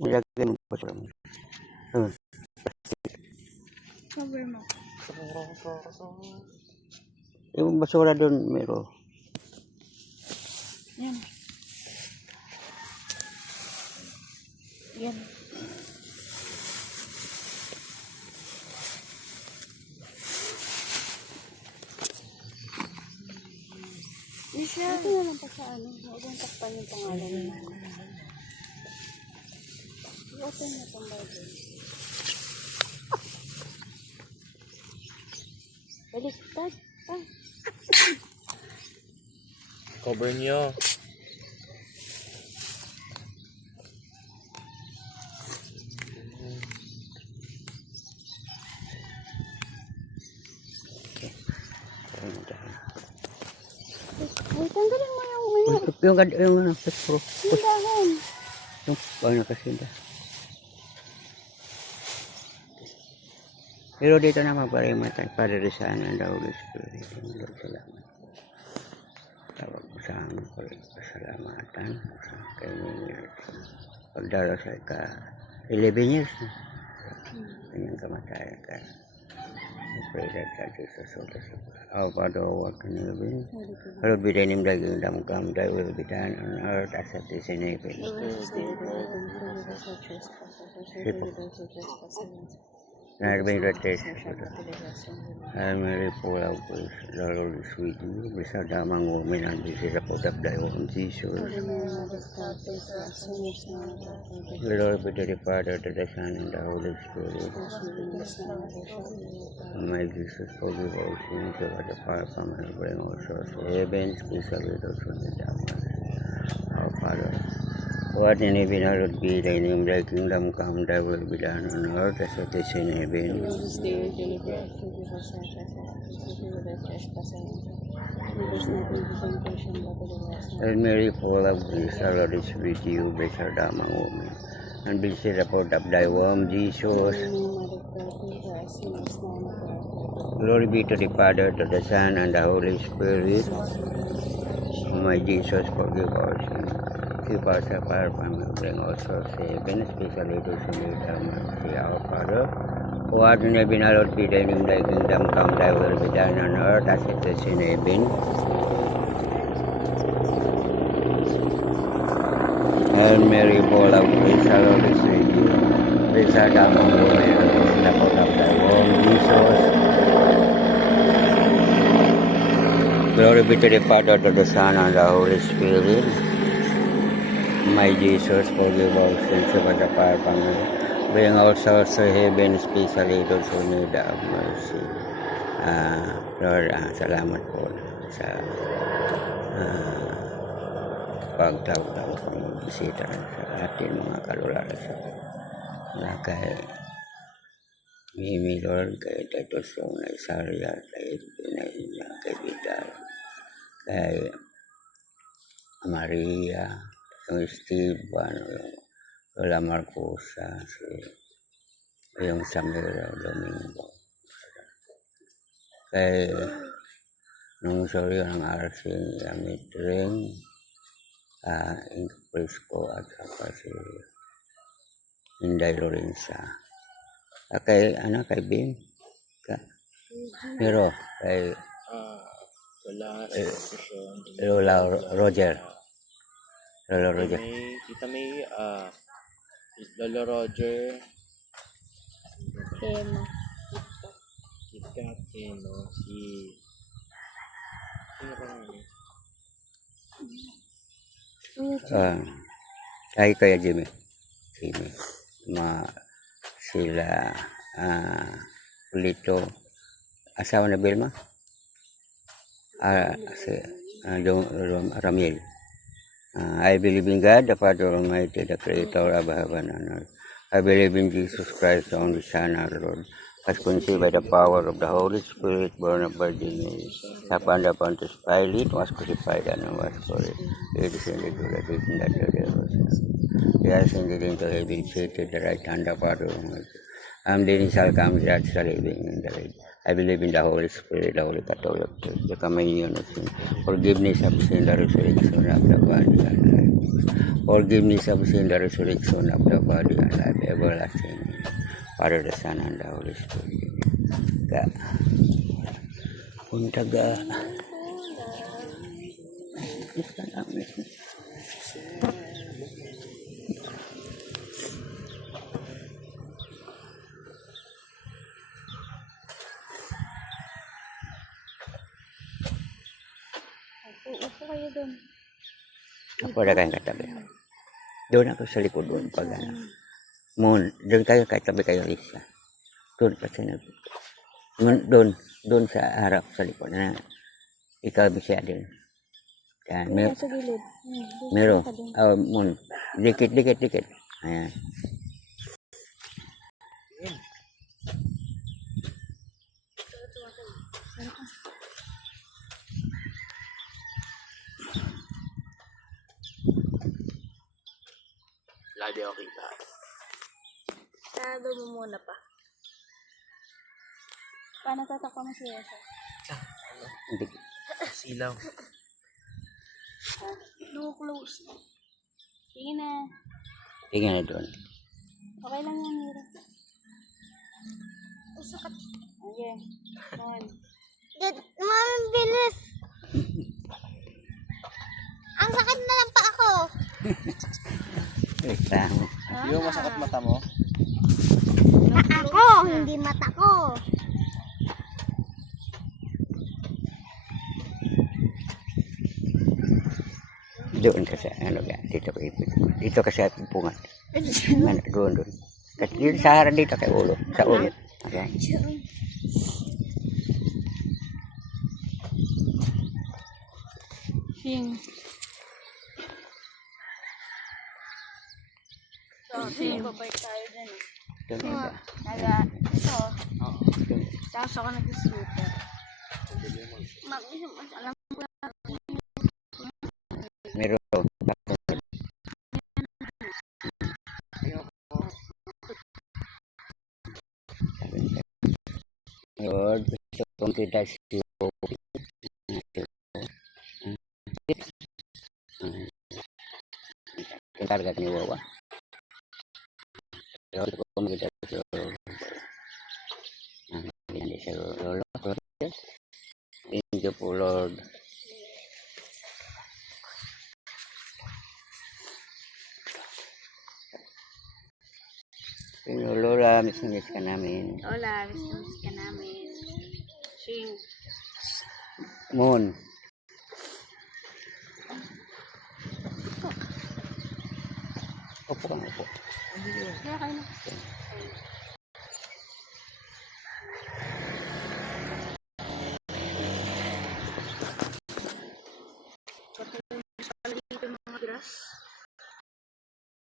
Ilagay mo pa siya. Cover mo. Yung basura doon, meron. Yan. Yan. Michelle, ito na lang pa sa ano. Huwag mong takpan yung pangalan mo. I-open mo itong Bible. Baliktad. Ah. Cover niyo. Ay, tanggalin mo yung Yung ano, pro. yung dahon. Yung ano kasi ba. Pero dito naman parimatan, padarisan ang Holy Spirit. Lord, salamat. Tawag mo sa amin ko rin pasalamatan sa kay Mingil. Pagdalo sa 11 years na. Kanyang kamatayan ka. I pray that God Jesus will our Father who art in heaven, hallowed be thy name, thy kingdom come, thy will be done on earth as it is in heaven. Not being the test, I am very full of grace, the Lord is with you, blessed among women, and blessed the fruit of thy womb, Jesus. Glory be to the Father, to the Son, and the Holy Spirit. My Jesus, forgive our sins, over the fire from hell, bring all souls to heaven, especially those who need thy mercy. Our Father, who art in heaven, hallowed be thy name, thy kingdom come, thy will be done on earth as it is in heaven. This day, deliver us, forgive us our trespasses, forgive us our trespasses. Lead us not into temptation, but deliver us. Hail Mary, full of grace, the Lord is with you, blessed art thou among women, and blessed the fruit of thy womb, Jesus. Glory be to the Father, to the Son, and the Holy Spirit. My Jesus, forgive our sins. Keep us apart from evil, bring us to heaven, especially those who need thy mercy. Our Father, who art in heaven, hallowed be thy name, thy kingdom come, thy will be done on earth as it is in heaven. Hail Mary, full of grace, the Lord is with you. Blessed art thou among women, and blessed the fruit of thy womb, Jesus. Glory be to the Father, to the Son, and the Holy Spirit. My Jesus, forgive our sins, over the fire from hell. Bring our souls to heaven, especially those who need thy mercy. Lord, salamat po sa pagtawag ng bisita sa ating mga kalulala na kay Mimi, Lord, kay Tito Song, kay Saria, kay Pinahinya, kay Vidal, kay Maria, yung Esteban, yung Lola Marcosa, yung Samira Domingo, kay nung sorry ng Arsing Yamitring, Inc. Prisco, at saka si Inday Lorenza. Kay Bing, pero kay Lola Roger. Kita may Lola Roger. Emma. Kita no si Kay Kuya Jimmy, sila Ulito, asawa na Belma, si Ramiel. I believe in God, the Father Almighty, the Creator of heaven and earth. I believe in Jesus Christ, the only Son, our Lord, as conceived by the power of the Holy Spirit, born of Virgin Mary, suffered under Pontius Pilate, was crucified and was buried. He descended to the dead, and that the devil was. He ascended into heaven, seated at the right hand of the Father Almighty. Then he shall come, judge the living and the dead. I believe in the Holy Spirit, the Holy Catholic Church, the communion of sin, forgiveness of sin, the resurrection of the body, and life. Forgive me of sin, the resurrection of the body and life everlasting. Father, the Son, and the Holy Spirit. Ga. Punta ga. Upo kayo doon. Ako na kayong katabi. Doon ako sa likod doon pag ano. Moon, doon kayo katabi kayo isa. Doon kasi doon sa harap sa likod na ikaw bisya din. Yan, Ayan, sa gilid. meron. Moon, dikit. Ayan. Lagi ako kita. Sarado mo muna pa. Paano tatakpan mo si Yesa? Dikit. Silaw. No close. Sige na. Tingnan na doon. Okay lang yan, Mira. Sakit. Okay. One. Mami, bilis. Ang sakit na lang pa ako. Wait lang. Di ba masakit mata mo? Ako, hindi mata ko. Doon kasi ano ga, dito ko ipit. Dito kasi at pungat. Ano, doon. Kasi dito sa harap dito kay ulo. Sa ulo. Okay. Sing. So, babalik tayo dyan eh. Doon ba? Ito. Tapos ako nag-scooter. Alam Meron. Lord, gusto kong kita siyo. Karga ni Wawa. Lord, gusto kong kita siyo. Hindi siya lolo. Thank you po, Lord. Lola, miss ka namin. Lola, miss ka namin. Sing. Moon. Opo ka, opo. Kaya kayo na.